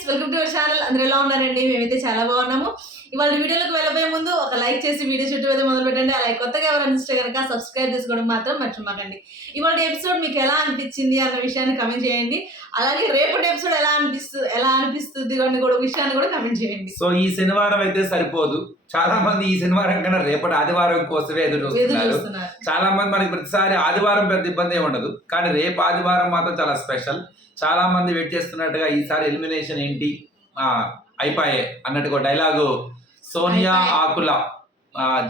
Friends, welcome to our channel. అందరూ ఎలా ఉన్నారండి? మేమైతే చాలా బాగున్నాము. ఇవాళ వీడియోలోకి వెళ్ళబోయే ముందు ఒక లైక్ చేసి వీడియో చుట్టూ అయితే మొదలు పెట్టండి. అలాగే కొత్తగా ఎవరైనా చూస్తే కనుక సబ్స్క్రైబ్ చేసుకోవడం మాత్రం మర్చిపోకండి. ఇవాళ ఎపిసోడ్ మీకు ఎలా అనిపించింది అన్న విషయాన్ని కమెంట్ చేయండి. అలాగే రేపటి ఎపిసోడ్ ఎలా అనిపిస్తుంది అన్న కూడా విషయాన్ని కూడా కమెంట్ చేయండి. సో ఈ శనివారం అయితే సరిపోదు. చాలా మంది ఈ శనివారం కన్నా రేపటి ఆదివారం కోసమే ఎదురు చూస్తున్నారు. చాలా మంది మనకి ప్రతిసారి ఆదివారం పెద్ద ఇబ్బంది ఏమి ఉండదు, కానీ రేపు ఆదివారం మాత్రం చాలా స్పెషల్. చాలా మంది వెయిట్ చేస్తున్నట్టుగా ఈసారి ఎలిమినేషన్ ఏంటి అయిపోయే అన్నట్టుగా డైలాగు సోనియా ఆకుల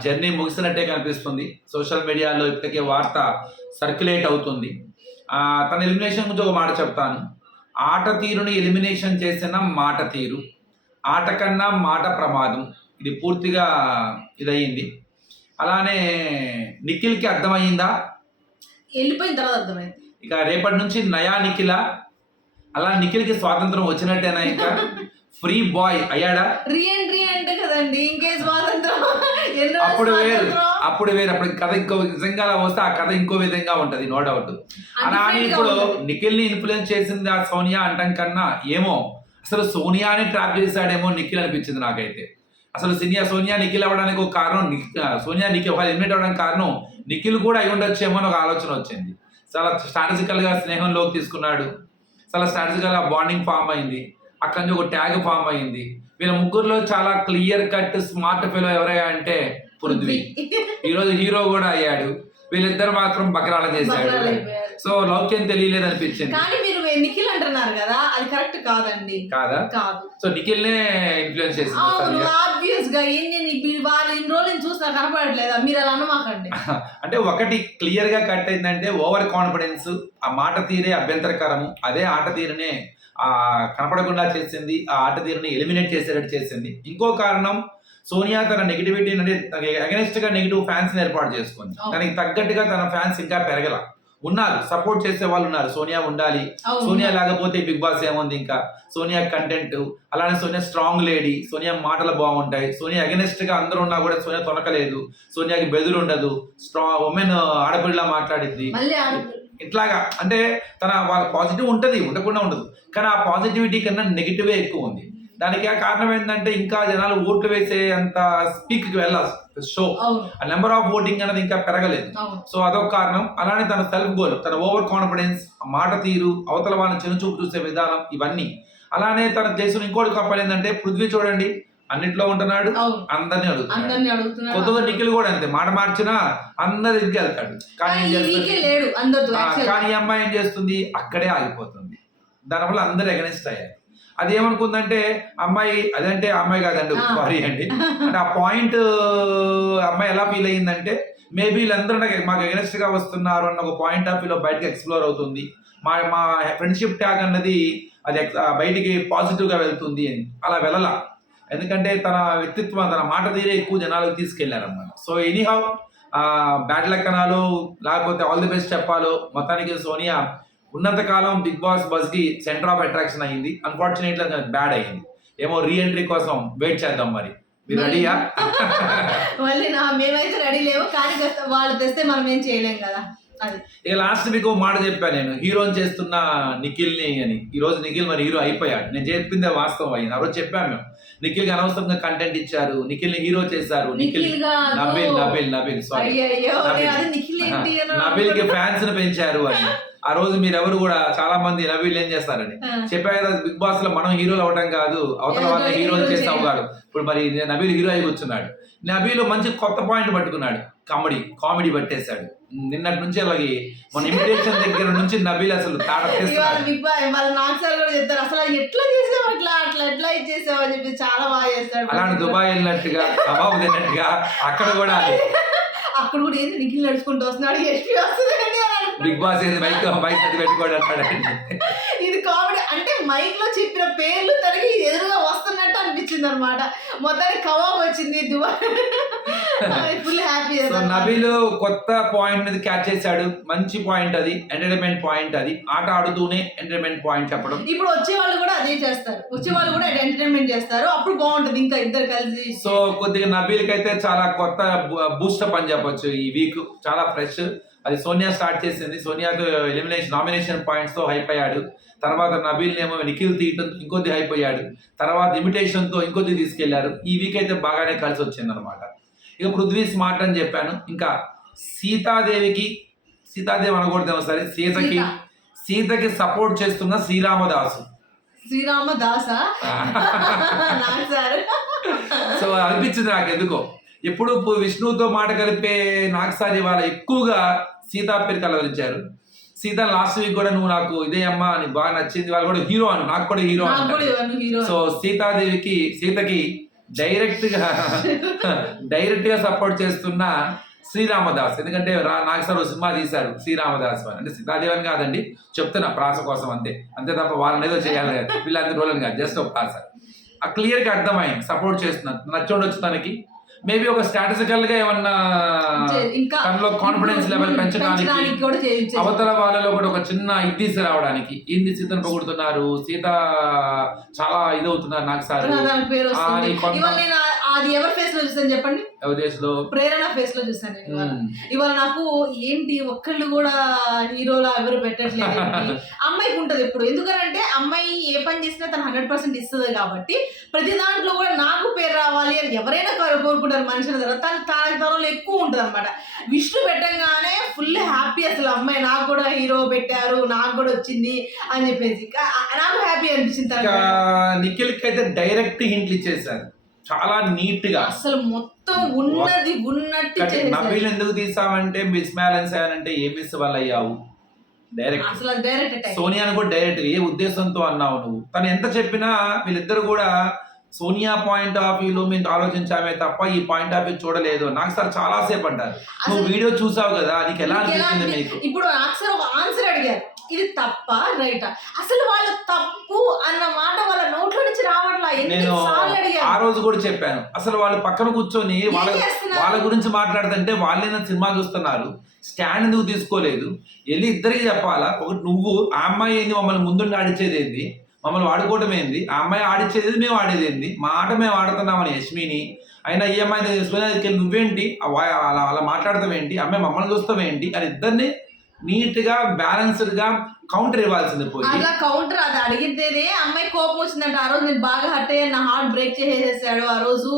జర్నీ ముగిసినట్టే కనిపిస్తుంది. సోషల్ మీడియాలో ఇప్పటికే వార్త సర్క్యులేట్ అవుతుంది. తన ఎలిమినేషన్ గురించి ఒక మాట చెప్తాను. ఆట తీరుని ఎలిమినేషన్ చేసిన మాట తీరు, ఆట కన్నా మాట ప్రమాదం. ఇది పూర్తిగా ఇదయ్యింది. అలానే నిఖిల్కి అర్థమయ్యిందా? వెళ్ళిపోయిన తర్వాత అర్థమైంది. ఇక రేపటి నుంచి నయా నిఖిల. అలా నిఖిల్కి స్వాతంత్రం వచ్చినట్టేనా? ఇంకా ఫ్రీ బాయ్ అయ్యాడా? రీఎంట్రీ అంటే కదండి, ఇంకే స్వాతంత్రం. అప్పుడు వేరు అప్పుడు కథ ఇంకో విధంగా వస్తే ఆ కథ ఇంకో విధంగా ఉంటది, నో డౌట్. అలా అని ఇప్పుడు నిఖిల్ ని ఇన్ఫ్లుయెన్స్ చేసింది ఆ సోనియా అంటాం కన్నా ఏమో అసలు సోనియాని ట్రాప్ చేశాడేమో నిఖిల్ అనిపించింది నాకైతే. అసలు సోనియా నిఖిల్ అవ్వడానికి ఒక కారణం, సోనియా నిఖిల్ ఎలిమినేట్ అవ్వడానికి కారణం నిఖిల్ కూడా అయి ఉండొచ్చేమో అని ఒక ఆలోచన వచ్చింది. చాలా స్ట్రాటజికల్ గా స్నేహంలోకి తీసుకున్నాడు. చాలా స్ట్రాటజికల్ గా బాండింగ్ ఫామ్ అయింది. అక్కడి నుంచి ఒక ట్యాగ్ ఫామ్ అయింది. వీళ్ళ ముగ్గురులో చాలా క్లియర్ కట్ స్మార్ట్ ఫెలో ఎవరయ్యా అంటే పృథ్వీ. ఈరోజు హీరో కూడా అయ్యాడు. వీళ్ళిద్దరు మాత్రం బకరాల చేశాడు. సో లౌక్యం తెలియలేదు అనిపించింది. కానీ మీరు నిఖిల్ అంటున్నారు కదా, అది కరెక్ట్ కాదండి. కాదా? కాదు. సో నిఖిల్ నే ఇన్ఫ్లుయెన్స్ చేసింది. ఆబ్వియస్ గా వాళ్ళు ఇన్ని రోజులు చూసినా కనపడట్లేదా? మీరు అలా అనమాకండి. అంటే ఒకటి క్లియర్ గా కట్ అయిందంటే ఓవర్ కాన్ఫిడెన్స్, ఆ మాట తీరే అభ్యంతరకరము. అదే ఆట తీరునే కనపడకుండా చేసింది, ఆ ఆట తీరుని ఎలిమినేట్ చేసేటట్టు చేసింది. ఇంకో కారణం సోనియా తన నెగిటివిటీ అంటే అగెనిస్ట్ గా నెగిటివ్ ఫ్యాన్స్ ఏర్పాటు చేసుకుంది. దానికి తగ్గట్టుగా తన ఫ్యాన్స్ ఇంకా పెరగల ఉన్నారు, సపోర్ట్ చేసే వాళ్ళు ఉన్నారు. సోనియా ఉండాలి, సోనియా లేకపోతే బిగ్ బాస్ ఏముంది, ఇంకా సోనియా కంటెంట్. అలానే సోనియా స్ట్రాంగ్ లేడీ, సోనియా మాటలు బాగుంటాయి. సోనియా అగెనిస్ట్ గా అందరూ ఉన్నా కూడా సోనియా తొనకలేదు, సోనియాకి బెదురు ఉండదు, స్ట్రాంగ్ ఉమెన్ ఆడపిల్ల మాట్లాడిద్ది. ఇట్లాగా అంటే తన వాళ్ళ పాజిటివ్ ఉంటుంది, ఉండకుండా ఉండదు, కానీ ఆ పాజిటివిటీ కన్నా నెగిటివే ఎక్కువ ఉంది. దానికి ఆ కారణం ఏంటంటే ఇంకా జనాలు ఓట్లు వేసే అంత స్పీక్ కి వెళ్ళాలి షో, ఆ నెంబర్ ఆఫ్ ఓటింగ్ అనేది ఇంకా పెరగలేదు. సో అదొక కారణం. అలానే తన సెల్ఫ్ గోల్, తన ఓవర్ కాన్ఫిడెన్స్, మాట తీరు, అవతల వాళ్ళని చిన్నచూపు చూసే విధానం, ఇవన్నీ. అలానే తన చేసిన ఇంకోటి కప్పలు ఏంటంటే పృథ్వీ చూడండి అన్నిట్లో ఉంటున్నాడు, అందరినీ అడుగుతున్నాడు. కొత్తగా నిఖిల్ కూడా అంతే, మాట మార్చినా అందరి ఇంటికి వెళ్తాడు. కానీ ఈ అమ్మాయి ఏం చేస్తుంది, అక్కడే ఆగిపోతుంది. దానివల్ల అందరు ఎగనెస్ట్ అయ్యారు. అదేమనుకుందంటే అమ్మాయి, అదంటే అమ్మాయి కాదండి, సారీ అండి, అంటే ఆ పాయింట్ అమ్మాయి ఎలా ఫీల్ అయ్యిందంటే మేబీ వీళ్ళందరూ మాకు ఎగనెస్ట్ గా వస్తున్నారు అన్న ఒక పాయింట్ ఆఫ్ వ్యూలో బయటకి ఎక్స్ప్లోర్ అవుతుంది. మా ఫ్రెండ్షిప్ ట్యాగ్ అన్నది అది బయటికి పాజిటివ్ గా వెళ్తుంది అని. అలా వెళ్ళలా, ఎందుకంటే తన వ్యక్తిత్వం, తన మాట తీరే ఎక్కువ జనాలకు తీసుకెళ్లారన్నమాట. సో ఎనీహౌ బ్యాడ్ లక్ అనాలో లేకపోతే ఆల్ ది బెస్ట్ చెప్పాలో, మొత్తానికి సోనియా ఉన్నంత కాలం బిగ్ బాస్ బస్ కి సెంటర్ ఆఫ్ అట్రాక్షన్ అయ్యింది. అన్ఫార్చునేట్లీ బ్యాడ్ అయ్యింది. ఏమో రీ ఎంట్రీ కోసం వెయిట్ చేద్దాం. మరి మీరు రెడీయా? మళ్ళీ మేమైతే రెడీ లేవు, కానీ వాళ్ళు తెస్తే మనం ఏం చేయలేం కదా. ఇక లాస్ట్ మీకు మాట చెప్పాను నేను, హీరోని చేస్తున్న నిఖిల్ ని అని. ఈ రోజు నిఖిల్ మరి హీరో అయిపోయాడు. నేను చెప్పిందే వాస్తవం అయింది. ఆ రోజు చెప్పాను మేము, నిఖిల్ కి అనవసరంగా కంటెంట్ ఇచ్చారు, నిఖిల్ ని హీరో చేశారు. నబిల్ సారీ నబిల్ కి ఫ్యాన్స్ ని పెంచారు అని. ఆ రోజు మీరెవరు కూడా చాలా మంది నబీల్ ఏం చేస్తారని చెప్పారు కదా, బిగ్ బాస్ లో మనం హీరోలు అవ్వడం కాదు, అవతల వాళ్ళని హీరోలు చేస్తాం కాదు. ఇప్పుడు మరి నబీల్ హీరో అయి కూర్చున్నాడు. నబీల్ మంచి కొత్త పాయింట్ పట్టుకున్నాడు, కామెడీ పట్టేశాడు. నిన్నటి నుంచి అలాగే మన ఇమిటేషన్ దగ్గర నుంచి నబీల్ అసలు అలాంటి దుబాయ్ వెళ్ళినట్టుగా, కబాబ్ తిన్నట్టుగా అక్కడ కూడా ఏంది నిఖిల్ నడుచుకుంటూ వస్తున్నాడు, బిగ్ బాస్ బైక్ అది పెట్టుకోవడం. ఇది కామెడీ అంటే మైక్ లో చెప్పిన పేర్లు తనకి ఎదురుగా వస్తున్నట్టు అనిపించింది అనమాట. మొత్తానికి కబాబ్ వచ్చింది, ఫుల్ హ్యాపీ. నబీల్ కొత్త పాయింట్ మీద క్యాచ్ చేశాడు. మంచి పాయింట్ అది, ఎంటర్టైన్మెంట్ పాయింట్ అది. ఆట ఆడుతూనే ఎంటర్టైన్మెంట్ పాయింట్ చెప్పడం. ఇప్పుడు వచ్చే వాళ్ళు కూడా అదే చేస్తారు, వచ్చే వాళ్ళు కూడా ఎంటర్టైన్మెంట్ చేస్తారు, అప్పుడు బాగుంటుంది ఇంకా ఇద్దరు కలిసి. సో కొద్దిగా నబీల్ కి అయితే చాలా కొత్త బూస్టప్ అని చెప్పొచ్చు. ఈ వీక్ చాలా ఫ్రెష్. అది సోనియా స్టార్ట్ చేసింది. సోనియాతో నామినేషన్ పాయింట్స్ తో హైప్ అయ్యాడు. తర్వాత నబీల్ ఏమో నిఖిల్ తీయటం ఇంకొద్ది హైప్ అయ్యాడు. తర్వాత ఇమిటేషన్ తో ఇంకొద్ది తీసుకెళ్లారు. ఈ వీక్ అయితే బాగానే కలిసి వచ్చింది అనమాట. ఇక పృథ్వీ స్మార్ట్ అని చెప్పాను. ఇంకా సీతాదేవి అనకూడదేమో సరే, సీతకి సపోర్ట్ చేస్తున్న శ్రీరామదాసు. శ్రీరామదాసా? నాకు సార్ సో అనిపించింది నాకు ఎందుకో. ఎప్పుడు విష్ణువుతో మాట కలిపే నాకు సార్ ఇవాళ ఎక్కువగా సీతా పేరు కలవరించారు. సీత లాస్ట్ వీక్ కూడా నువ్వు నాకు ఇదే అమ్మా అని బాగా నచ్చింది. వాళ్ళు కూడా హీరో అని, నాకు కూడా హీరో అని. సో సీతకి డైరెక్ట్ గా సపోర్ట్ చేస్తున్న శ్రీరామదాస్. ఎందుకంటే నాకు సార్ సినిమా తీశాడు శ్రీరామదాస్ అని. అంటే సీతాదేవని కాదండి, చెప్తున్నా ప్రాస కోసం అంతే తప్ప వాళ్ళని ఏదో చేయాలి కదా, వీళ్ళందరి రోజులని కాదు, జస్ట్ ఒక ప్రాస. ఆ క్లియర్ గా అర్థమైంది, సపోర్ట్ చేస్తున్నాను. నచ్చొచ్చు తనకి. మేబీ ఒక స్ట్రాటజికల్ గా ఏమన్నా తనలో కాన్ఫిడెన్స్ లెవెల్ పెంచడానికి, అవతల వాళ్ళలో కూడా ఒక చిన్న ఇది రావడానికి. ఏంది సీతను పొగుడుతున్నారు, సీత చాలా ఇదవుతున్నారు నాకు సార్. అది ఎవరి ఫేస్ లో చూసాను చెప్పండి? ఎవరి ఫేస్ లో? ప్రేరణ ఫేస్ లో చూసాను ఇవాళ. నాకు ఏంటి ఒక్కళ్ళు కూడా హీరోలా ఎవరు పెట్టట్లేదు. అమ్మాయికి ఉంటది ఎప్పుడు, ఎందుకంటే అమ్మాయి ఏ పని చేసినా తను 100% ఇస్తుంది కాబట్టి ప్రతి దాంట్లో కూడా నాకు పేరు రావాలి అని ఎవరైనా కోరుకుంటారు మనిషిని. తనలో ఎక్కువ ఉంటుంది అనమాట. విష్ణు పెట్టంగానే ఫుల్ హ్యాపీ అసలు. అమ్మాయి నాకు కూడా హీరో పెట్టారు, నాకు కూడా వచ్చింది అని చెప్పేసి నాకు హ్యాపీ అనిపించింది. నిఖిల్కి అయితే డైరెక్ట్ హింట్లు ఇచ్చేసారు చాలా నీట్ గా. అసలు మొత్తం ఉన్నది ఉన్నట్టు. నబీల్ ఎందుకు తీసామంటే మిస్ బ్యాలెన్స్ అయ్యానంటే ఏ మిస్ వల్ల అయ్యావు? డైరెక్ట్. సోనియాని కూడా డైరెక్ట్ ఏ ఉద్దేశంతో అన్నావు నువ్వు? తను ఎంత చెప్పినా వీళ్ళిద్దరు కూడా సోనియా పాయింట్ ఆఫ్ వ్యూలో మేము ఆలోచించామే తప్ప ఈ పాయింట్ ఆఫ్ వ్యూ చూడలేదు. నాకు సార్ చాలా సేపు అంటారు, నువ్వు వీడియో చూసావు కదా, నీకు ఎలా అనిపించింది మీకు? ఇప్పుడు నాకు సార్ ఒక ఆన్సర్ అడిగారు, ఇది తప్ప రైటా? అసలు వాళ్ళు తప్పు అన్న మాట వాళ్ళ నోట్లో నుంచి రావట్లా. నేను ఆ రోజు కూడా చెప్పాను, అసలు వాళ్ళు పక్కన కూర్చొని వాళ్ళ గురించి మాట్లాడుతుంటే వాళ్ళేనా సినిమా చూస్తున్నారు, స్టాండ్ ఎందుకు తీసుకోలేదు? వెళ్ళి ఇద్దరికి చెప్పాలా? ఒకటి నువ్వు ఆ అమ్మాయి ఏంది మమ్మల్ని ముందుండి ఆడిచ్చేది ఏంది, మమ్మల్ని వాడుకోవడం ఏంది, ఆ అమ్మాయి ఆడిచ్చేది మేము ఆడేది ఏంది, మా ఆట మేము ఆడుతున్నామని యశ్మిని అయినా ఈ అమ్మాయి సోనియాకి నువ్వేంటి అలా మాట్లాడతావేంటి, అమ్మాయి మమ్మల్ని చూస్తావేంటి అని ఇద్దరిని నీట్ గా బ్యాలెన్స్డ్ గా కౌంటర్ ఇవ్వాల్సింది. పోయి అలా కౌంటర్ అది అడిగితేనే అమ్మాయి కోపం వచ్చిందంట. ఆ రోజు నేను బాగా హర్ట్ అయ్యాను, నా హార్ట్ బ్రేక్ చేసేసాడు ఆ రోజు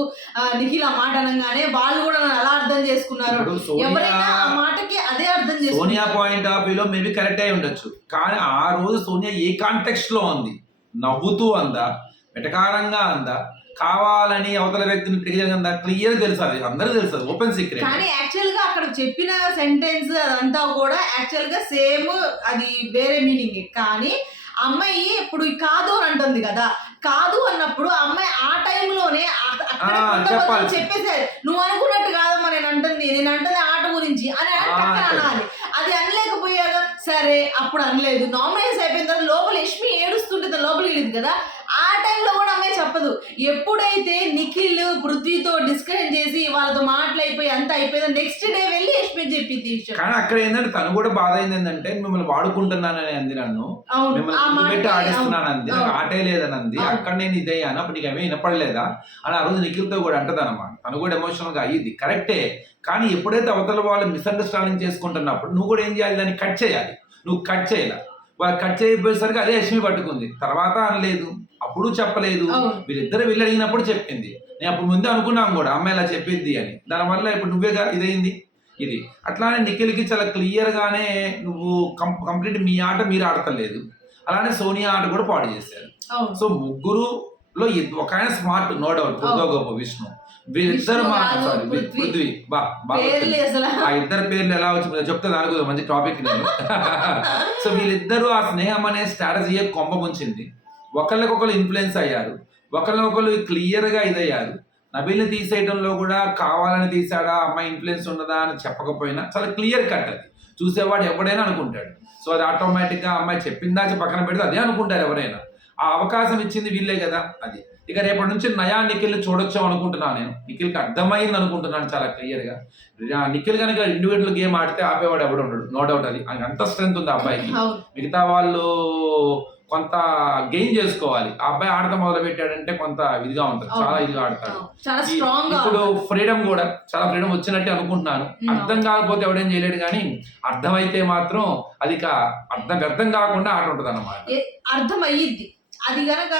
నిఖిల్ ఆ మాట అనగానే. వాళ్ళు కూడా అలా అర్థం చేసుకున్నారు. ఎవరైనా ఆ మాటకి అదే అర్థం చేసుకున్నారు. సోనియా పాయింట్ ఆఫ్ వ్యూలో మేబీ కరెక్ట్ అయి ఉండొచ్చు, కానీ ఆ రోజు సోనియా ఏ కాంటెక్స్ట్ లో ఉంది? నవ్వుతూ అందా, వెటకారంగా అందా, కావాలని అవతల వ్యక్తిని తెలియజేయగా క్లియర్ తెలుసు, అది అందరికీ తెలుసు, ఓపెన్ సీక్రెట్. కానీ యాక్చువల్ గా అక్కడ చెప్పిన సెంటెన్స్ అదంతా కూడా యాక్చువల్ గా సేమ్, అది వేరే మీనింగ్. కానీ అమ్మాయి ఇప్పుడు కాదు అని అంటుంది కదా, కాదు అన్నప్పుడు అమ్మాయి ఆ టైంలోనే చెప్పేసారు, నువ్వు అనుకున్నట్టు కాదమ్మా నేను అంటుంది ఆట గురించి అని అనాలి. అది అనలేకపోయాగా, సరే అప్పుడు అనలేదు. నామినేషన్ అయిపోయిన తర్వాత లోపల యష్మి ఏడుస్తుంటే లోపలికి వెళ్ళింది కదా, ఆ టైంలో కూడా అమ్మాయి చెప్పదు. ఎప్పుడైతే నిఖిల్ పృథ్వీతో డిస్కషన్ చేసి వాళ్ళతో మాట్లాడిపోయి అంత అయిపోయిందో నెక్స్ట్ డే వెళ్ళి యష్మి చెప్పింది విషయం. కానీ అక్కడ ఏంటంటే తను కూడా బాధ అయింది ఏంటంటే, మిమ్మల్ని వాడుకుంటున్నానని అంది, నన్ను మిమ్మల్ని పెట్టి ఆడిస్తున్నాను అంది, నాకు ఆటే లేదని అంది. అక్కడ నేను ఇదే అని అప్పుడు నీకు ఏమీ వినపడలేదా అని ఆ రోజు నిఖిల్తో కూడా అంటదన్నమాట. తను కూడా ఎమోషనల్ గా అయ్యింది, కరెక్టే. కానీ ఎప్పుడైతే అవతల వాళ్ళు మిస్అండర్స్టాండింగ్ చేసుకుంటున్నప్పుడు నువ్వు కూడా ఏం చేయాలి, దాన్ని కట్ చేయాలి. నువ్వు కట్ చేయాలి. వాళ్ళు కట్ చేయకపోయేసరికి అదే యష్మి పట్టుకుంది. తర్వాత అనలేదు, అప్పుడు చెప్పలేదు. వీళ్ళిద్దరు వెళ్ళి అడిగినప్పుడు చెప్పింది. నేను అప్పుడు ముందే అనుకున్నాను కూడా అమ్మాయి ఇలా చెప్పింది అని. దానివల్ల ఇప్పుడు నువ్వేగా ఇదైంది ఇది. అట్లానే నిఖిల్కి చాలా క్లియర్ గానే నువ్వు కంప్లీట్ మీ ఆట మీరు ఆడతలేదు, అలానే సోనియా ఆట కూడా పాడు చేశారు. సో ముగ్గురులో ఒక ఆయన స్మార్ట్, నో డౌట్, గొప్ప విష్ణు. వీళ్ళిద్దరు పృథ్వీ ఆ ఇద్దరు పేర్లు ఎలా వచ్చి చెప్తే దానికి మంచి టాపిక్ నేను. సో వీళ్ళిద్దరూ ఆ స్నేహం అనే స్ట్రాటజీ కొమ్మ ముంచింది. ఒకళ్ళకొకరు ఇన్ఫ్లుయెన్స్ అయ్యారు, ఒకళ్ళకొకరు క్లియర్ గా ఇదయ్యారు. నబీల్ని తీసేయడంలో కూడా కావాలని తీసాడా, అమ్మాయి ఇన్ఫ్లుయెన్స్ ఉన్నదా అని చెప్పకపోయినా చాలా క్లియర్ కట్. అది చూసేవాడు ఎవడైనా అనుకుంటాడు. సో అది ఆటోమేటిక్ గా అమ్మాయి చెప్పిందా పక్కన పెడితే అదే అనుకుంటారు ఎవరైనా. ఆ అవకాశం ఇచ్చింది వీళ్ళే కదా. అది ఇక రేపటి నుంచి నయా నిఖిల్ చూడొచ్చు అనుకుంటున్నాను నేను. నిఖిల్కి అర్థమైంది అనుకుంటున్నాను చాలా క్లియర్ గా. నిఖిల్ కనుక ఇండివిజువల్ గేమ్ ఆడితే ఆపేవాడు ఎవడు ఉండడు, నో డౌట్. అది అంత స్ట్రెంత్ ఉంది ఆ అబ్బాయికి. మిగతా వాళ్ళు కొంత గెయిన్ చేసుకోవాలి. ఆ అబ్బాయి ఆడటం మొదలు పెట్టాడంటే కొంత ఇదిగా ఉంటుంది, చాలా ఇదిగా ఆడతాడు. చాలా స్ట్రాంగ్. ఇప్పుడు ఫ్రీడమ్ కూడా చాలా ఫ్రీడమ్ వచ్చినట్టే అనుకుంటున్నాను. అర్థం కాకపోతే ఎవడేం చేయలేడు, కానీ అర్థమైతే మాత్రం అది వ్యర్థం కాకుండా ఆట ఉంటుంది అన్నమాట. అర్థం అయ్యిద్ది అది గనక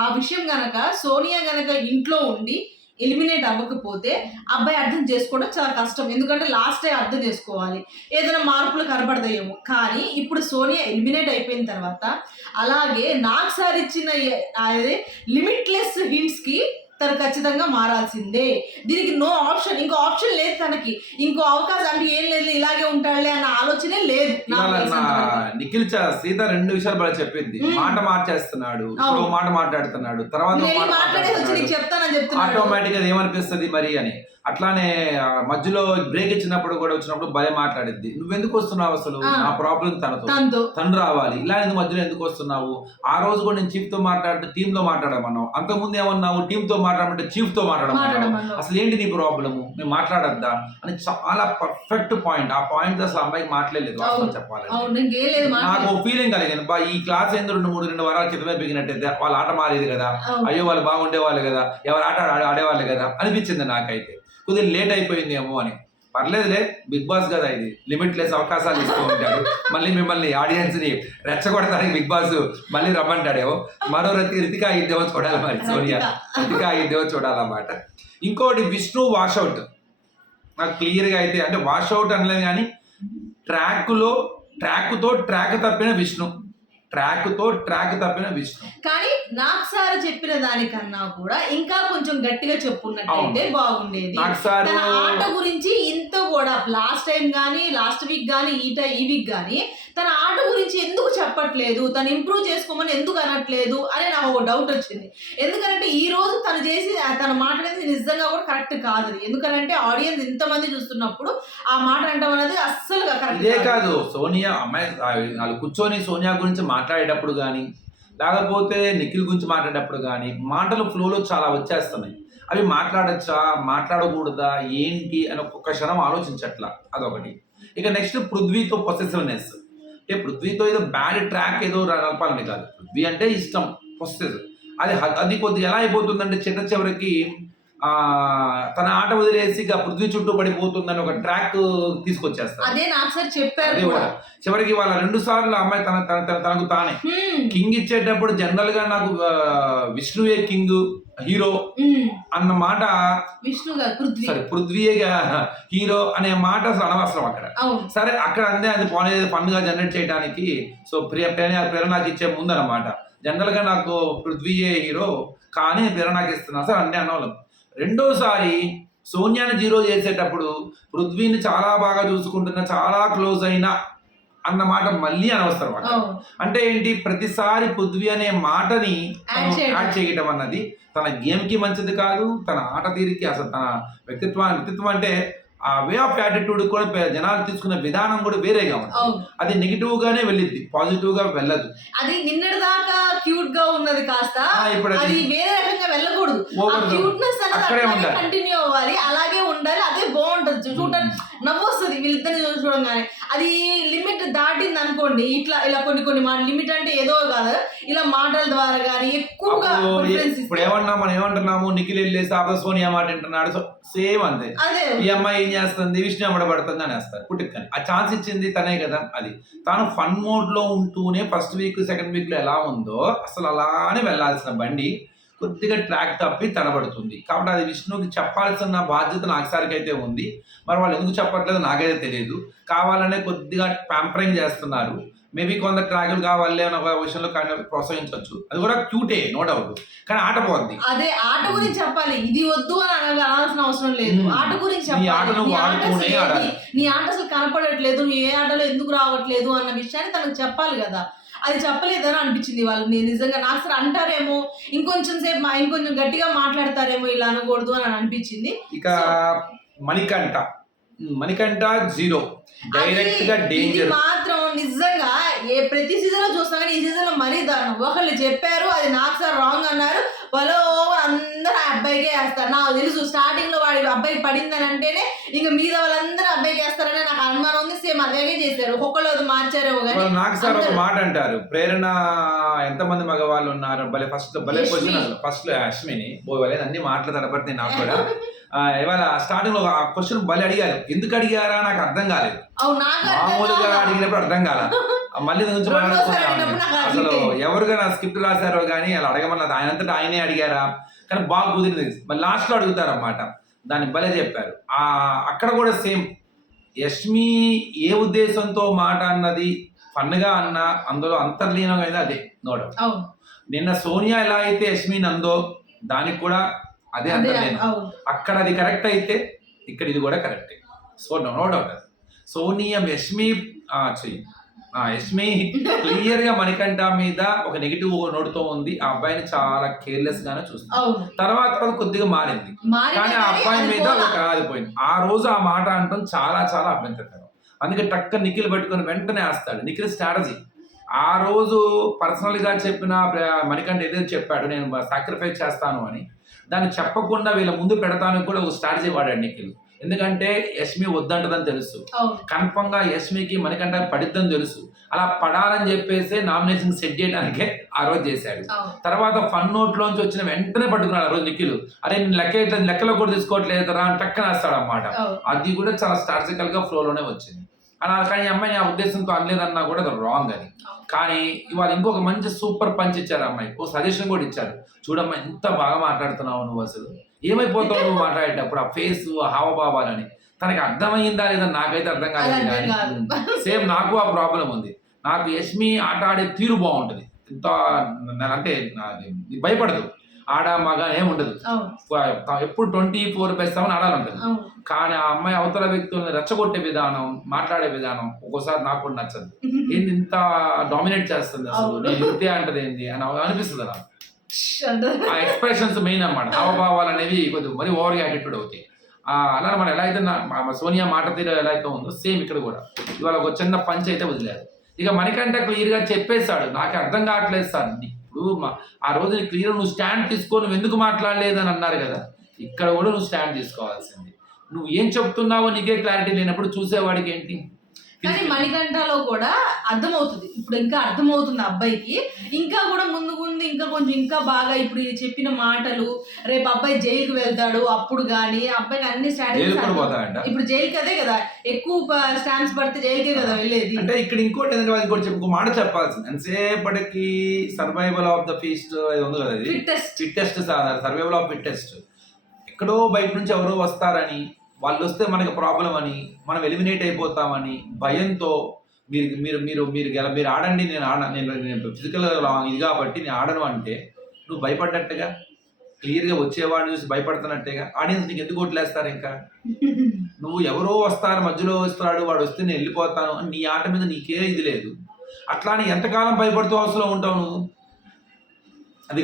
ఆ విషయం గనక సోనియా గనక ఇంట్లో ఉండి ఎలిమినేట్ అవ్వకపోతే అబ్బాయి అర్థం చేసుకోవడం చాలా కష్టం. ఎందుకంటే లాస్ట్ టైం అర్థం చేసుకోవాలి, ఏదైనా మార్పులు కనపడతాయేమో. కానీ ఇప్పుడు సోనియా ఎలిమినేట్ అయిపోయిన తర్వాత అలాగే నాకు సార్ ఇచ్చిన అదే లిమిట్లెస్ హింట్స్కి తను ఖచ్చితంగా మారాల్సిందే. దీనికి నో ఆప్షన్, ఇంకో ఆప్షన్ లేదు తనకి, ఇంకో అవకాశం అంటే ఏం లేదు, ఇలాగే ఉంటాడులే అన్న ఆలోచనే లేదు. నిఖిల్ సీత 2 విషయాలు బాగా చెప్పింది. మాట మార్చేస్తున్నాడు, మాట మాట్లాడుతున్నాడు, తర్వాత ఆటోమేటిక్ గా ఏమనిపిస్తుంది మరి అని. అట్లానే మధ్యలో బ్రేక్ ఇచ్చినప్పుడు కూడా వచ్చినప్పుడు భయం మాట్లాడిద్ది, నువ్వెందుకు వస్తున్నావు, అసలు నా ప్రాబ్లం తను రావాలి, ఇలా ఎందుకు మధ్యలో ఎందుకు వస్తున్నావు. ఆ రోజు కూడా నేను చీఫ్ తో మాట్లాడితే టీమ్ తో మాట్లాడమన్నావు, అంతకుముందు ఏమన్నావు టీమ్ తో మాట్లాడమంటే చీఫ్ తో మాట్లాడమన్నావు, అసలు ఏంటి నీ ప్రాబ్లము, మేము మాట్లాడద్దా అని చాలా పర్ఫెక్ట్ పాయింట్. ఆ పాయింట్ అసలు అమ్మాయికి మాట్లాడలేదు చెప్పాలి. నాకు ఫీలింగ్ కలిగింది, ఈ క్లాస్ ఏందో 2 వారాల క్రితమే బిగినట్టయితే వాళ్ళ ఆట మారేది కదా, అయ్యో వాళ్ళు బాగుండేవాళ్ళు కదా, ఎవరు ఆట ఆడేవాళ్ళు కదా అనిపించింది నాకైతే. కొద్దిగా లేట్ అయిపోయిందేమో అని. పర్లేదులే, బిగ్ బాస్ కదా, ఇది లిమిట్లెస్ అవకాశాలు ఇస్తూ ఉంటాడు. మళ్ళీ మిమ్మల్ని ఆడియన్స్ ని రెచ్చగొడతానికి బిగ్ బాస్ మళ్ళీ రమ్మంటాడేమో. మరో రితికా ఇద్దేమో చూడాలి, మరి సోనియా రితికా ఇద్దేమో చూడాలన్నమాట. ఇంకోటి విష్ణు వాషౌట్. నాకు క్లియర్గా అయితే అంటే వాషౌట్ అనలేదు, కానీ ట్రాక్ తప్పిన విష్ణు, ట్రాక్ తప్పిన విష్ణు. కానీ నాకు సార్ చెప్పిన దానికన్నా కూడా ఇంకా కొంచెం గట్టిగా చెప్పున్నట్టయితే బాగుండేది. తన ఆట గురించి ఇంత కూడా లాస్ట్ టైం గానీ, లాస్ట్ వీక్ గానీ, ఈ వీక్ గానీ తన ఆట గురించి ఎందుకు చెప్పట్లేదు, తను ఇంప్రూవ్ చేసుకోమని ఎందుకు అనట్లేదు అని నాకు ఒక డౌట్ వచ్చింది. ఎందుకంటే ఈ రోజు తను చేసి తన మాట్లాడేది నిజంగా కూడా కరెక్ట్ కాదు. ఎందుకంటే ఆడియన్స్ ఇంతమంది చూస్తున్నప్పుడు ఆ మాట అంటాం అనేది అస్సలు కరెక్ట్. ఇదే కాదు, సోనియా అమ్మాయి వాళ్ళు కూర్చొని సోనియా గురించి మాట్లాడేటప్పుడు కానీ, లేకపోతే నిఖిల్ గురించి మాట్లాడేటప్పుడు కానీ మాటలు ఫ్లోలో చాలా వచ్చేస్తున్నాయి. అవి మాట్లాడచ్చా, మాట్లాడకూడదా, ఏంటి అని ఒక్కొక్క క్షణం ఆలోచించట్లా, అదొకటి. ఇక నెక్స్ట్ పృథ్వీతో పొసెసివ్నెస్. అంటే పృథ్వీతో ఏదో బ్యాడ్ ట్రాక్ ఏదో నడపాలని కాదు, పృథ్వీ అంటే ఇష్టం, పొసెసివ్. అది కొద్దిగా ఎలా అయిపోతుందంటే చివరికి తన ఆట వదిలేసి ఇక పృథ్వీ చుట్టూ పడిపోతుందని ఒక ట్రాక్ తీసుకొచ్చేస్తారు. అదే నాకు సార్ చెప్పారు. చివరికి వాళ్ళ 2 సార్లు అమ్మాయి తనకు తానే కింగ్ ఇచ్చేటప్పుడు జనరల్ గా నాకు విష్ణువే కింగ్ హీరో అన్న మాట, పృథ్వీయే హీరో అనే మాట అసలు అనవసరం అక్కడ. సరే అక్కడ అందే అది పండుగ జనరేట్ చేయడానికి. సో ప్రేరణకి ఇచ్చే ముందు అన్నమాట, జనరల్ గా నాకు పృథ్వీయే హీరో కానీ ప్రేరణకి ఇస్తున్నా సార్ అంటే అనవలం. రెండోసారి సోనియాని 0 చేసేటప్పుడు పృథ్వీని చాలా బాగా చూసుకుంటున్నా, చాలా క్లోజ్ అయినా అన్నమాట మళ్ళీ అనవసరం. అంటే ఏంటి, ప్రతిసారి పృథ్వీ అనే మాటని యాడ్ చేయటం అన్నది తన గేమ్ కి మంచిది కాదు, తన ఆట తీరికి, అసలు తన వ్యక్తిత్వం అంటే ఆ వే ఆఫ్ యాటిట్యూడ్ కూడా జనాలు తీసుకునే విధానం కూడా వేరేగా ఉంటుంది. అది నెగిటివ్ గానే వెళ్ళిద్ది, పాజిటివ్ గా వెళ్ళదు. అది నిన్నటి దాకా క్యూట్ గా ఉన్నది కాస్త ఇప్పుడు అది వేరే రకంగా వెళ్ళకూడదు. క్యూట్నెస్ అనేది కంటిన్యూ అవ్వాలి, అలాగే ఉండాలి, అదే బాగుంటది. చూడటానికి నవ్వు వస్తుంది వీళ్ళిద్దరిని చూడంగానే. అది లిమిట్ దాటింది అనుకోండి, ఇలా కొన్ని లిమిట్ అంటే ఏదో కాదు, ఇలా మాటల ద్వారా కానీ ఎక్కువగా. ఇప్పుడు మనం ఏమంటున్నాము, నిఖిల్ వెళ్ళేసి సోనియా మాట వింటున్నాడు, సేమ్ అంతే. ఈ అమ్మాయి ఏం చేస్తుంది, విష్ణు అమ్మడబడుతుంది అని వేస్తారు పుట్టుకని. ఆ ఛాన్స్ ఇచ్చింది తనే కదా. అది తాను ఫన్ మోడ్ లో ఉంటూనే ఫస్ట్ వీక్ సెకండ్ వీక్ లో ఎలా ఉందో అసలు అలానే వెళ్లాల్సిన బండి కొద్దిగా ట్రాక్ తప్పి తడబడుతుంది. కాబట్టి అది విష్ణుకి చెప్పాల్సిన బాధ్యత నాకు సారికి అయితే ఉంది. మరి వాళ్ళు ఎందుకు చెప్పట్లేదు నాకైతే తెలియదు. కావాలనే కొద్దిగా ప్యాంపరింగ్ చేస్తున్నారు. మేబీ కొంత ట్రాకులు కావాలి అనే ఒక విషయంలో ప్రోత్సహించవచ్చు, అది కూడా క్యూటే నో డౌట్. కానీ ఆట పోద్ది, అదే ఆట గురించి చెప్పాలి, ఇది వద్దు అని అనాల్సిన అవసరం లేదు. ఆట గురించి చెప్పాలి, నీ ఆట అసలు కనపడట్లేదు, నువ్వు ఏ ఆటలో ఎందుకు రావట్లేదు అన్న విషయాన్ని తనకు చెప్పాలి కదా. అది చెప్పలేదని అనిపించింది వాళ్ళు. నేను నిజంగా నాకు సార్ అంటారేమో, ఇంకొంచెం గట్టిగా మాట్లాడతారేమో, ఇలా అనకూడదు అని అనిపించింది. ఇక మణికంఠ 0 డైరెక్ట్ గా డేంజర్. మాత్రం నిజంగా ప్రతి సీజన్ లో చూస్తాం కానీ ఈ సీజన్ లో మరీ దారుణం. ఒకళ్ళు చెప్పారు అది నాకు సార్ రాంగ్ అన్నారు, వాళ్ళు అందరూ ఆ అబ్బాయికే వేస్తారు. నాకు తెలుసు స్టార్టింగ్ లో వాడి అబ్బాయి పడిందని అంటేనే ఇంక మీద వాళ్ళందరూ అబ్బాయికి వేస్తారని నాకు అనుమానం ఉంది. సేమ్ అదే చేశారు, ఒక్కొక్కళ్ళు మార్చారేమో కానీ. నాకు సార్ ఒక మాట అంటారు, ప్రేరణ ఎంతమంది మగవాళ్ళు ఉన్నారు భలే భలే క్వశ్చన్. ఫస్ట్ లో అశ్మిని పోలే అన్ని మాటలు తడబడితే నాకు కూడా ఇవాళ స్టార్టింగ్ లో ఆ క్వశ్చన్ భలే అడిగారు. ఎందుకు అడిగారా నాకు అర్థం కాలేదు. మామూలుగా అడిగినప్పుడు అర్థం కాల, మళ్ళీ నుంచి అసలు ఎవరుగా నా స్క్రిప్ట్ రాశారో కానీ అలా అడగమన్నది ఆయనంతటా ఆయనే అడిగారా, కానీ బాగా కుదిరింది. మళ్ళీ లాస్ట్ లో అడుగుతారు అన్నమాట, దాన్ని భలే చెప్పారు. అక్కడ కూడా సేమ్ యష్మి ఏ ఉద్దేశంతో మాట అన్నది ఫన్గా అన్న అందులో అంతర్లీనంగా అయితే అదే నోడం. నిన్న సోనియా ఎలా అయితే యష్మిని అందో దానికి కూడా అదే అంతర్లీనం. అక్కడ అది కరెక్ట్ అయితే ఇక్కడ ఇది కూడా కరెక్టే. సో నో డౌట్ అది సోనియా యష్మి యష్మి క్లియర్ గా మణికంఠ మీద ఒక నెగిటివ్ నోటుతో ఉంది. ఆ అబ్బాయిని చాలా కేర్లెస్ గానే చూస్తుంది. తర్వాత కొద్దిగా మారింది, కానీ ఆ అబ్బాయి మీద ఒక ఆగిపోయింది. ఆ రోజు ఆ మాట అంటాం చాలా చాలా అభ్యంతరకరం. అందుకే టక్క నిఖిల్ పట్టుకొని వెంటనే వేస్తాడు. నిఖిల్ స్ట్రాటజీ ఆ రోజు పర్సనల్ గా చెప్పిన మణికంఠ ఏదైతే చెప్పాడు నేను సాక్రిఫైస్ చేస్తాను అని, దాన్ని చెప్పకుండా వీళ్ళ ముందు పెడతానికి కూడా ఒక స్ట్రాటజీ వాడాడు నిఖిల్. ఎందుకంటే యష్మి వద్దంటదని తెలుసు, కన్ఫర్మ్ గా యష్మికి మణికంఠ పడిద్దని తెలుసు. అలా పడాలని చెప్పేసి నామినేషన్ సెట్ చేయడానికే ఆ రోజు చేశాడు. తర్వాత ఫన్ నోట్ లోంచి వచ్చిన వెంటనే పట్టుకున్నాడు ఆ రోజు నిఖిల్. అరే నేను లెక్కలో కూడా తీసుకోవట్లేదు రా అని టక్కన వేస్తాడు అన్నమాట. అది కూడా చాలా స్ట్రాటజికల్ గా ఫ్లో లోనే వచ్చింది. అలా కానీ అమ్మాయి ఆ ఉద్దేశంతో అనలేదన్నా కూడా అది రాంగ్ అది. కానీ ఇవాళ ఇంకొక మంచి సూపర్ పంచ్ ఇచ్చారు అమ్మాయి, ఓ సజెషన్ కూడా ఇచ్చారు. చూడమ్మా ఎంత బాగా మాట్లాడుతున్నావు నువ్వు, అసలు ఏమైపోతావు నువ్వు మాట్లాడేటప్పుడు, ఆ ఫేస్ హావభావాలని. తనకి అర్థమైందా లేదా నాకైతే అర్థం కాలేదు. కానీ సేమ్ నాకు ఆ ప్రాబ్లం ఉంది. నాకు యష్మి ఆట ఆడే తీరు బాగుంటది, ఇంత అంటే భయపడదు, ఆడ మగ ఏముండదు, ఎప్పుడు 24/7 ఆడాలంటది. కానీ ఆ అమ్మాయి అవతల వ్యక్తులను రెచ్చగొట్టే విధానం, మాట్లాడే విధానం ఒక్కోసారి నాకు కూడా నచ్చదు. ఏంది ఇంత డామినేట్ చేస్తుంది, అసలు నేను ఇంతే అంటది ఏంది అని అనిపిస్తుంది నాకు. ఆ ఎక్స్ప్రెషన్స్ మెయిన్ అన్నమాట. హావభావాలు అనేవి కొద్దిగా మరీ ఓవర్ యాటిట్యూడ్ అవుతాయి. అలా మనం ఎలా అయితే సోనియా మాట తీరు ఎలా అయితే ఉందో సేమ్ ఇక్కడ కూడా ఇవాళ ఒక చిన్న పంచ్ అయితే వదిలేరు. ఇక మణికంఠ క్లియర్ గా చెప్పేశాడు, నాకు అర్థం కావట్లేదు సార్. ఇప్పుడు ఆ రోజు క్లియర్ నువ్వు స్టాండ్ తీసుకొని నువ్వు ఎందుకు మాట్లాడలేదు అని అన్నారు కదా, ఇక్కడ కూడా నువ్వు స్టాండ్ తీసుకోవాల్సింది. నువ్వు ఏం చెప్తున్నావో నీకే క్లారిటీ లేనప్పుడు చూసేవాడికి ఏంటి. కానీ మణికంఠలో కూడా అర్థమవుతుంది, ఇప్పుడు ఇంకా అర్థమవుతుంది అబ్బాయికి. ఇంకా కూడా ముందు ఇంకా కొంచెం ఇంకా బాగా ఇప్పుడు చెప్పిన మాటలు, రేపు అబ్బాయి జైలుకి వెళ్తాడు అప్పుడు కానీ అబ్బాయికి అన్ని స్ట్రాటజీస్. ఇప్పుడు జైలుకి అదే కదా ఎక్కువ స్టాంప్స్ పడితే జైలుకే కదా వెళ్ళేది. అంటే ఇక్కడ ఇంకోటి ఇంకో మాట చెప్పాల్సింది, ఎంతసేపటికి సర్వైవల్ ఆఫ్ ద ఫీస్ట్ ఉంది కదా, ఫిట్టెస్ట్ సర్వైవల్ ఆఫ్ ఫిట్టెస్ట్. ఎక్కడో బయట నుంచి ఎవరో వస్తారని, వాళ్ళు వస్తే మనకి ప్రాబ్లం అని, మనం ఎలిమినేట్ అయిపోతామని భయంతో మీరు ఆడండి, నేను ఫిజికల్ ఇది కాబట్టి నేను ఆడను అంటే నువ్వు భయపడ్డట్టుగా, క్లియర్గా వచ్చేవాడిని చూసి భయపడుతున్నట్టుగా ఆడియన్స్ నీకు ఎందుకు ఓట్లేస్తారు. ఇంకా నువ్వు ఎవరో వస్తారు మధ్యలో వస్తాడు వాడు వస్తే నేను వెళ్ళిపోతాను అని నీ ఆట మీద నీకే ఇది లేదు. అట్లా అని ఎంతకాలం భయపడుతూ అవసరం ఉంటావు నువ్వు. అది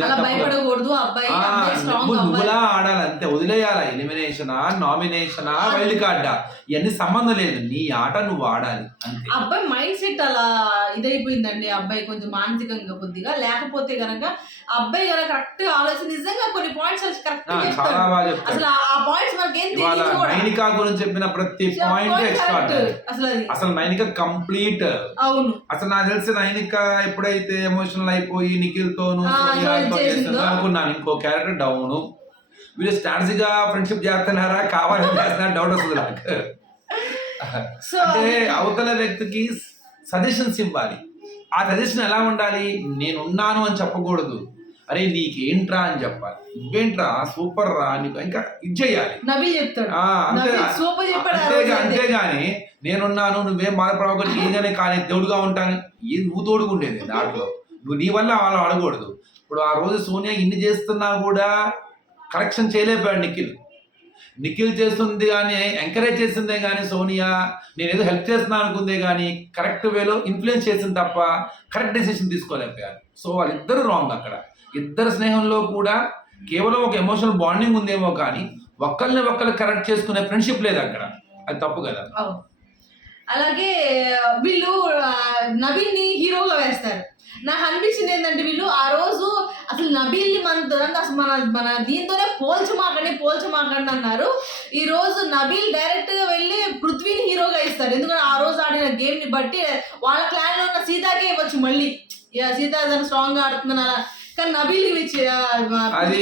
నువ్వులా ఆడాలి అంతే, వదిలేయాలా. ఎలిమినేషనా, నామినేషనా, వైల్డ్ కార్డా ఇవన్నీ సంబంధం లేదు, నీ ఆట నువ్వు ఆడాలి అంతే. అబ్బాయి మైండ్ సెట్ అలా ఇదైపోయిందండి. అబ్బాయి కొంచెం మానసికంగా కొద్దిగా, లేకపోతే కనుక అబ్బాయి కనుక కరెక్ట్ గా ఆలోచన నిజంగా కొన్ని పాయింట్స్ కరెక్ట్ చాలా బాగా చెప్తారు. అసలు ఆ పాయింట్స్ మనకి ఏం తెలియదు. నైనికా గురించి చెప్పిన ప్రతి పాయింట్ ఎక్స్ట్రా. అసలు నైనిక కంప్లీట్. అవును, అసలు నాకు తెలిసి నైనిక ఎప్పుడైతే ఎమోషనల్ అయిపోయి నిఖిల్ తోను అనుకున్నాను ఇంకో క్యారెక్టర్ డౌన్, వీళ్ళు స్ట్రాటజీగా ఫ్రెండ్షిప్ చేస్తున్నారా కావాలని చేస్తున్నా డౌట్ వస్తుంది నాకు. అంటే అవతల వ్యక్తికి సజెషన్స్ ఇవ్వాలి. ఆ సజెషన్ ఎలా ఉండాలి, నేనున్నాను అని చెప్పకూడదు, అరే నీకేంట్రా అని చెప్పాలి. నువ్వేంట్రా సూపర్ రా నీకు ఇంకా ఇది చెయ్యాలి. అంతేగాని నేనున్నాను నువ్వేం బాధపడవకూడదు ఏదైనా కానీ తోడుగా ఉంటాను, నువ్వు తోడుకుండేది దాంట్లో, నువ్వు నీ వల్ల వాళ్ళు అడగకూడదు. ఇప్పుడు ఆ రోజు సోనియా ఇన్ని చేస్తున్నా కూడా కరెక్షన్ చేయలేకపోయాడు నిఖిల్ చేస్తుంది కానీ ఎంకరేజ్ చేసిందే కానీ సోనియా నేనేదో హెల్ప్ చేస్తున్నా అనుకుందే కానీ కరెక్ట్ వేలో ఇన్ఫ్లుయెన్స్ చేసింది తప్ప కరెక్ట్ డెసిషన్ తీసుకోలేకపోయారు. సో వాళ్ళిద్దరు రాంగ్. అక్కడ ఇద్దరు స్నేహంలో కూడా కేవలం ఒక ఎమోషనల్ బాండింగ్ ఉందేమో కానీ ఒకళ్ళని కరెక్ట్ చేసుకునే ఫ్రెండ్షిప్ లేదు అక్కడ, అది తప్పు కదా. అలాగే వీళ్ళు నబీల్ ని హీరోగా వేస్తారు. నాకు అనిపించింది ఏంటంటే వీళ్ళు ఆ రోజు అసలు నబీల్ ని అసలు మన దీంతోనే పోల్చమాకండి అన్నారు. ఈ రోజు నబీల్ డైరెక్ట్ గా వెళ్ళి పృథ్వీని హీరోగా ఇస్తారు. ఎందుకంటే ఆ రోజు ఆడిన గేమ్ ని బట్టి వాళ్ళ క్లాన్ లో ఉన్న సీతాకే ఇవ్వచ్చు మళ్ళీ, సీత స్ట్రాంగ్ గా ఆడుతుందని అలా, కానీ నబీల్ అది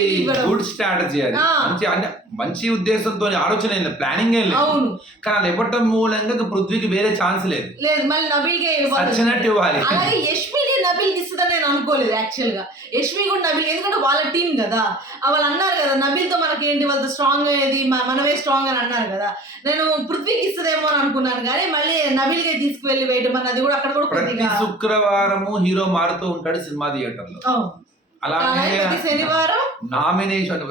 గుడ్ స్ట్రాటజీ. అది మంచి ఉద్దేశంతో ఆలోచన ప్లానింగ్ ఏం లేదు. అవును, కానీ అది ఇవ్వటం మూలంగా పృథ్వీకి వేరే ఛాన్స్ లేదు, మళ్ళీ నబీల్ కే వచ్చినట్టు ఇవ్వాలి. అలాగే యష్మిని నబీల్ ఇస్తుందని నేను అనుకోలేదు యాక్చువల్ గా. యష్మి కూడా నబీల్, ఎందుకంటే వాళ్ళ టీం కదా, వాళ్ళు అన్నారు కదా నబీల్ తో మనకేంటి వాళ్ళతో స్ట్రాంగ్ అయ్యేది మనమే స్ట్రాంగ్ అని అన్నారు కదా. నేను పృథ్వీకి ఇస్తుందేమో అని అనుకున్నాను, కానీ మళ్ళీ నబీల్ కే తీసుకువెళ్ళి వేయటం అన్నది కూడా అక్కడ కూడా ప్రతి శుక్రవారము హీరో మారుతూ ఉంటాడు సినిమా థియేటర్ లో. అలాగే శనివారం నామినేషన్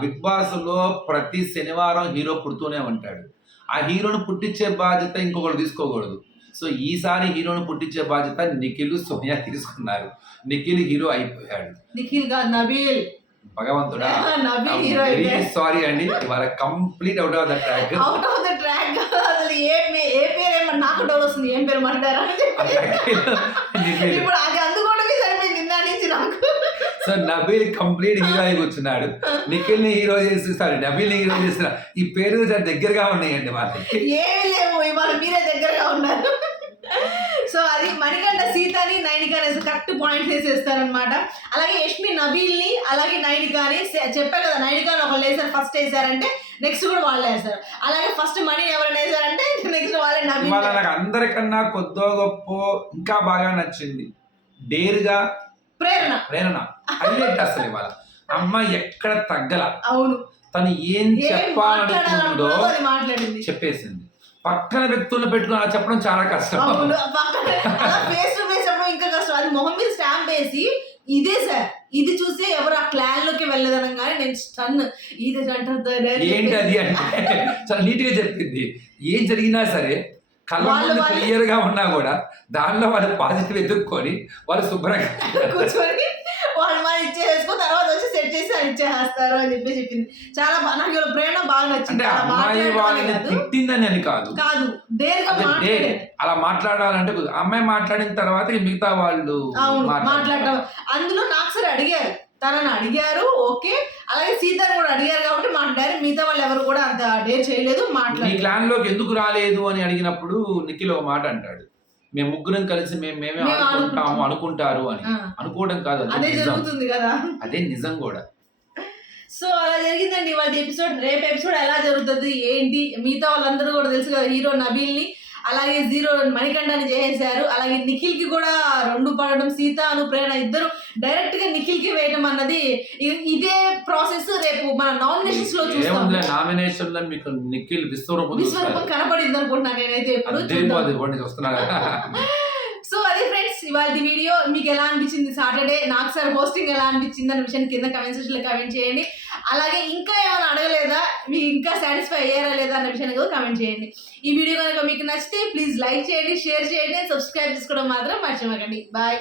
బిగ్ బాస్ లో ప్రతి శనివారం హీరో పుడుతూనే ఉంటాడు. ఆ హీరోను పుట్టించే బాధ్యత ఇంకొకరు తీసుకోకూడదు. సో ఈసారి హీరోను పుట్టించే బాధ్యత నిఖిల్, సోనియా తీసుకున్నారు. నిఖిల్ హీరో అయిపోయాడు. నిఖిల్ కాదు నబీల్. భగవంతుడా, వెరీ సారీ అండి, ఇవాళ complete out of the track. అసలు ఏ పేరు ఏమన్నా నాకు డౌట్ వస్తుంది, ఏం పేరు మాట్లాడారా ఇప్పుడు అది అందుకోవడమే సరిపోయింది నిన్న నుంచి నాకు. సో నబీల్ కంప్లీట్ హీరో అయి కూర్చున్నాడు. నిఖిల్ ని హీరో చేస్తారు, నబీల్ ని హీరో చేస్తున్నారు. ఈ పేరు దగ్గరగా ఉన్నాయండి వాళ్ళకి. ఏమి లేవు, ఇవాళ మీరే దగ్గరగా ఉన్నారు. సో అది మణికంఠ సీతని నైనికాని కరెక్ట్ పాయింట్స్ వేసేస్తారనమాట. అలాగే యష్మి నబీల్ ని అలాగే నైనికాని చెప్పా కదా, నైనికాని ఒకళ్ళు వేసారు ఫస్ట్ వేసారంటే నెక్స్ట్ కూడా వాళ్ళు వేస్తారు. అలాగే ఫస్ట్ మణి ఎవరైనా వేసారంటే నెక్స్ట్ వాళ్ళే నబీల్. నాకు అందరికన్నా కొద్దో గొప్ప ఇంకా బాగా నచ్చింది డేరుగా ప్రేరణ హైలైట్. అసలు ఇవాళ అమ్మాయి ఎక్కడ తగ్గల. అవును, తను ఏం చెప్పాలనుకుందో మాట్లాడింది, చెప్పేసింది. పక్కన వ్యక్తులను పెట్టుకుని అలా చెప్పడం చాలా కష్టం. ఫేస్ టు ఫేస్ చెప్పడం ఇంకా కష్టం. అది మొహం మీద స్టాంప్ వేసి ఇదే సార్ ఇది చూసి ఎవరు ఆ క్లాన్ లోకి వెళ్ళదనగానే నేను స్టన్. ఇదే ఏంటి అది అంటే చాలా నీట్ గా చెప్పింది. ఏం జరిగినా సరే కళ్ళ ముందు క్లియర్ గా ఉన్నా కూడా దానిలో వాళ్ళు పాజిటివ్ ఎదుర్కొని వాళ్ళు శుభ్రంగా కూర్చొని వాళ్ళు మనం ఇచ్చేసుకుని తర్వాత వచ్చి సెట్ చేసి ఇచ్చేస్తారు అని చెప్పింది. చాలా నాకు ప్రేరణ బాగా నచ్చింది. అమ్మాయి వాళ్ళని తిట్టిందని అని కాదు, అలా మాట్లాడాలంటే అమ్మాయి మాట్లాడిన తర్వాత మిగతా వాళ్ళు మాట్లాడటం. అందులో నాకు సరే అడిగారు, తనని అడిగారు ఓకే, అలాగే సీతను కూడా అడిగారు కాబట్టి మాట్లాడారు. మిగతా వాళ్ళు ఎవరు కూడా అంత డేర్ చేయలేదు. ఈ క్లాన్ లోకి ఎందుకు రాలేదు అని అడిగినప్పుడు నిఖిల్ ఒక మాట అంటాడు, మేము ముగ్గురం కలిసి మేమే అనుకుంటాము అనుకుంటారు అని. అనుకోవడం కాదు, అదే జరుగుతుంది కదా, అదే నిజం కూడా. సో అలా జరిగిందండి వాళ్ళ ఎపిసోడ్. రేపు ఎపిసోడ్ ఎలా జరుగుతుంది ఏంటి, మిగతా వాళ్ళందరూ కూడా తెలుసు కదా, హీరో నబీల్ ని అలాగే జీరో మణికంఠని చేసేసారు. అలాగే నిఖిల్ కి కూడా 2 పడడం, సీత ప్రేరణ ఇద్దరు డైరెక్ట్ గా నిఖిల్ కి వేయడం అన్నది ఇదే ప్రాసెస్ రేపు మన నామినేషన్స్ లో చూస్తాం. నామినేషన్ లో మీకు నిఖిల్ విశ్వరూపం కనపడింది అనుకుంటున్నాను నేనైతే ఎప్పుడు. సో అది ఫ్రెండ్స్ ఇవాళ వీడియో. మీకు ఎలా అనిపించింది సాటర్డే నాకు సార్ హోస్టింగ్ ఎలా అనిపించింది అనే విషయాన్ని కింద కమెంట్ సెక్షన్ లో కమెంట్ చేయండి. అలాగే ఇంకా ఏమైనా అడగలేదా, మీకు ఇంకా సాటిస్ఫై అయ్యారా లేదా అన్న విషయాన్ని కూడా కమెంట్ చేయండి. ఈ వీడియో కనుక మీకు నచ్చితే ప్లీజ్ లైక్ చేయండి, షేర్ చేయండి, సబ్స్క్రైబ్ చేసుకోవడం మాత్రం మర్చిపోకండి. బాయ్.